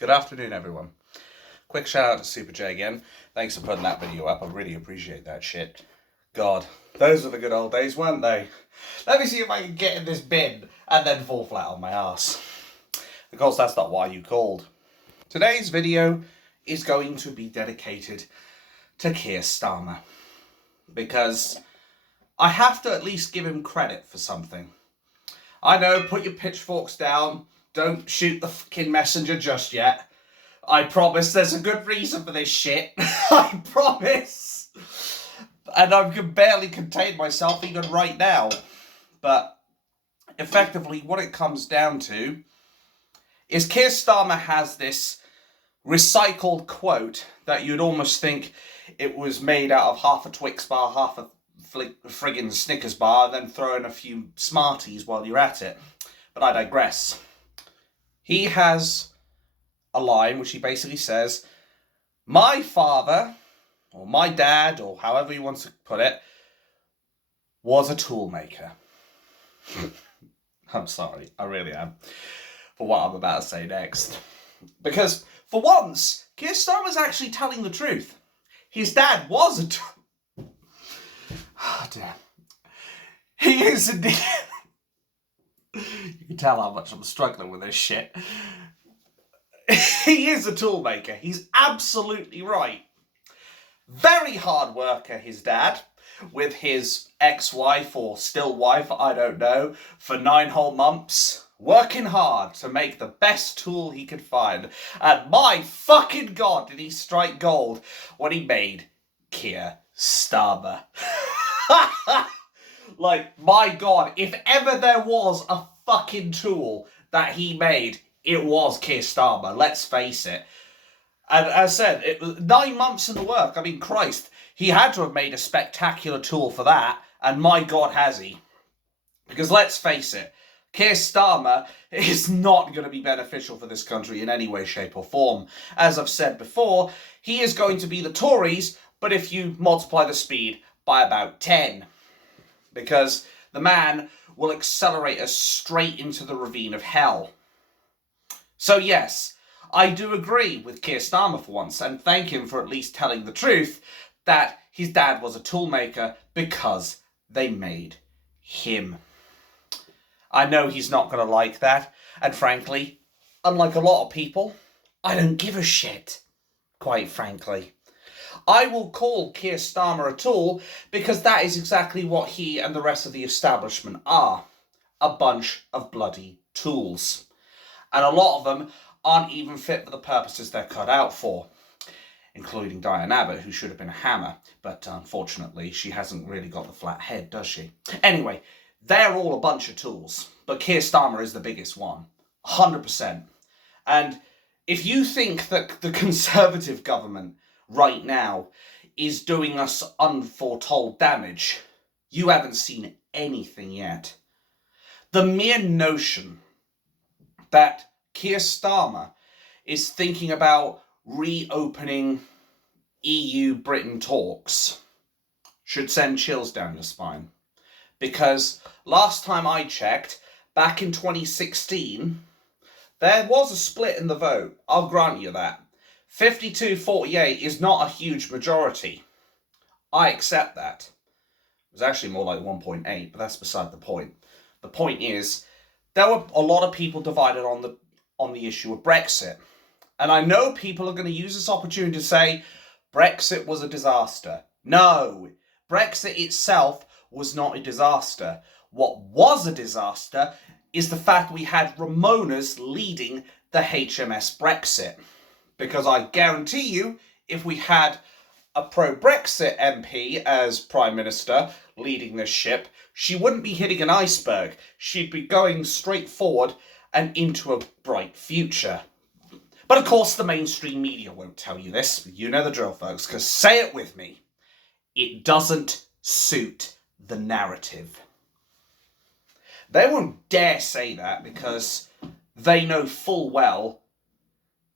Good afternoon, everyone. Quick shout out to Super J again. Thanks for putting that video up. I really appreciate that shit. God, those were the good old days, weren't they? Let me see if I can get in this bin and then fall flat on my ass. Of course, that's not why you called. Today's video is going to be dedicated to Keir Starmer, because I have to at least give him credit for something. I know, put your pitchforks down. Don't shoot the fucking messenger just yet. I promise there's a good reason for this shit. I promise. And I can barely contain myself even right now. But effectively, what it comes down to is Keir Starmer has this recycled quote that you'd almost think it was made out of half a Twix bar, half a friggin' Snickers bar, and then throw in a few Smarties while you're at it. But I digress. He has a line which he basically says, my father, or my dad, or however he wants to put it, was a toolmaker. I'm sorry, I really am, for what I'm about to say next. Because, for once, Keir Starmer's actually telling the truth. His dad was a oh, damn. He is indeed... You can tell how much I'm struggling with this shit. He is a toolmaker. He's absolutely right. Very hard worker, his dad, with his ex-wife or still wife, I don't know, for 9 whole months, working hard to make the best tool he could find. And my fucking God, did he strike gold when he made Keir Starmer. Like, my God, if ever there was a fucking tool that he made, it was Keir Starmer, let's face it. And as I said, it was 9 months in the work. I mean, Christ, he had to have made a spectacular tool for that, and my God, has he. Because let's face it, Keir Starmer is not going to be beneficial for this country in any way, shape or form. As I've said before, he is going to be the Tories, but if you multiply the speed by about 10. Because the man will accelerate us straight into the ravine of hell. So yes, I do agree with Keir Starmer for once, and thank him for at least telling the truth that his dad was a toolmaker because they made him. I know he's not going to like that, and frankly, unlike a lot of people, I don't give a shit, quite frankly. I will call Keir Starmer a tool because that is exactly what he and the rest of the establishment are. A bunch of bloody tools. And a lot of them aren't even fit for the purposes they're cut out for. Including Diane Abbott, who should have been a hammer. But unfortunately, she hasn't really got the flat head, does she? Anyway, they're all a bunch of tools. But Keir Starmer is the biggest one. 100%. And if you think that the Conservative government right now is doing us unforetold damage, you haven't seen anything yet. The mere notion that Keir Starmer is thinking about reopening EU-Britain talks should send chills down your spine. Because last time I checked, back in 2016, there was a split in the vote. I'll grant you that. 52-48 is not a huge majority. I accept that. It was actually more like 1.8, but that's beside the point. The point is, there were a lot of people divided on the issue of Brexit. And I know people are going to use this opportunity to say, Brexit was a disaster. No, Brexit itself was not a disaster. What was a disaster is the fact we had Ramonas leading the HMS Brexit. Because I guarantee you, if we had a pro-Brexit MP as Prime Minister leading this ship, she wouldn't be hitting an iceberg. She'd be going straight forward and into a bright future. But of course, the mainstream media won't tell you this. You know the drill, folks, because say it with me. It doesn't suit the narrative. They won't dare say that because they know full well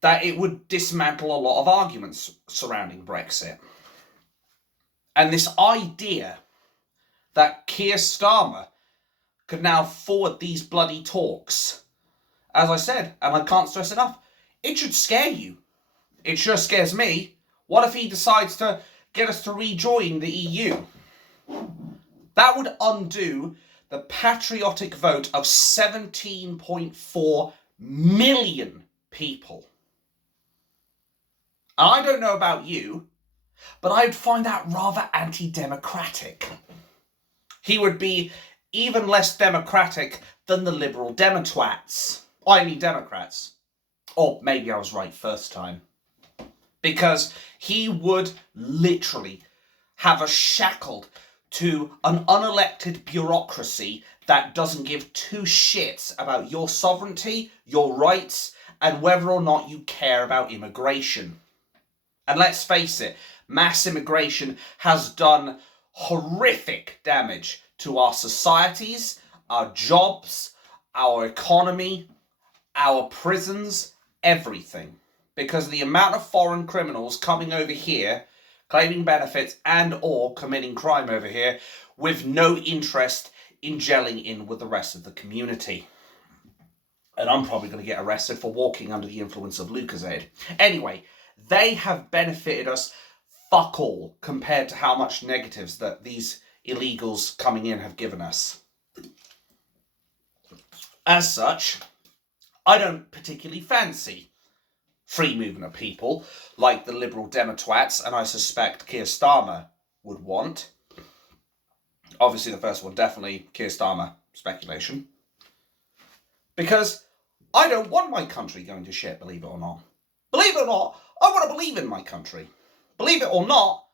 that it would dismantle a lot of arguments surrounding Brexit. And this idea that Keir Starmer could now forward these bloody talks, as I said, and I can't stress enough, it should scare you. It sure scares me. What if he decides to get us to rejoin the EU? That would undo the patriotic vote of 17.4 million people. I don't know about you, but I'd find that rather anti-democratic. He would be even less democratic than the liberal Democrats. Democrats. Or maybe I was right first time. Because he would literally have us shackled to an unelected bureaucracy that doesn't give two shits about your sovereignty, your rights, and whether or not you care about immigration. And let's face it, mass immigration has done horrific damage to our societies, our jobs, our economy, our prisons, everything. Because of the amount of foreign criminals coming over here, claiming benefits and or committing crime over here with no interest in gelling in with the rest of the community. And I'm probably going to get arrested for walking under the influence of Lucozade. Anyway, they have benefited us fuck all compared to how much negatives that these illegals coming in have given us. As such, I don't particularly fancy free movement of people like the Liberal Democrats, and I suspect Keir Starmer would want. Obviously the first one, definitely Keir Starmer speculation. Because I don't want my country going to shit, believe it or not. Believe it or not, I want to believe in my country. Believe it or not,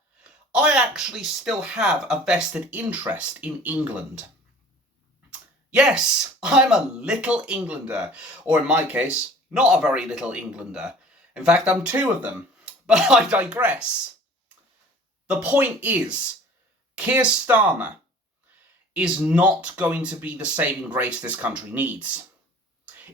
I actually still have a vested interest in England. Yes, I'm a little Englander. Or in my case, not a very little Englander. In fact, I'm two of them. But I digress. The point is, Keir Starmer is not going to be the saving grace this country needs.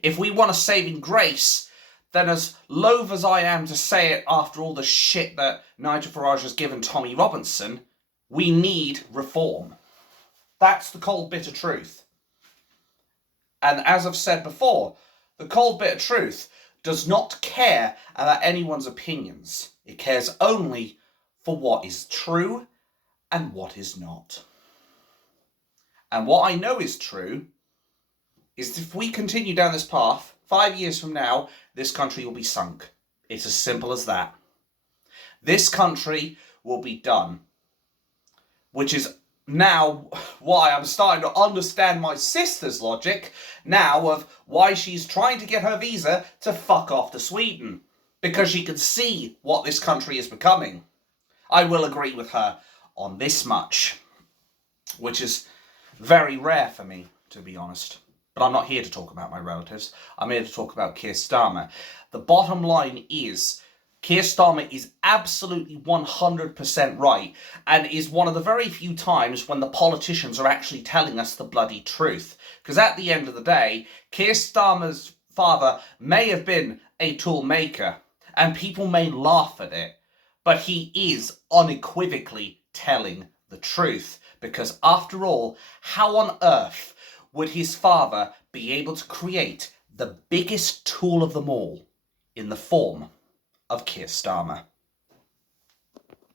If we want a saving grace, then as loath as I am to say it after all the shit that Nigel Farage has given Tommy Robinson, we need reform. That's the cold, bitter truth. And as I've said before, the cold, bitter truth does not care about anyone's opinions. It cares only for what is true and what is not. And what I know is true is if we continue down this path, 5 years from now, this country will be sunk. It's as simple as that. This country will be done. Which is now why I'm starting to understand my sister's logic now of why she's trying to get her visa to fuck off to Sweden. Because she can see what this country is becoming. I will agree with her on this much. Which is very rare for me, to be honest. But I'm not here to talk about my relatives. I'm here to talk about Keir Starmer. The bottom line is, Keir Starmer is absolutely 100% right, and is one of the very few times when the politicians are actually telling us the bloody truth. Because at the end of the day, Keir Starmer's father may have been a toolmaker, and people may laugh at it, but he is unequivocally telling the truth. Because after all, how on earth would his father be able to create the biggest tool of them all in the form of Keir Starmer?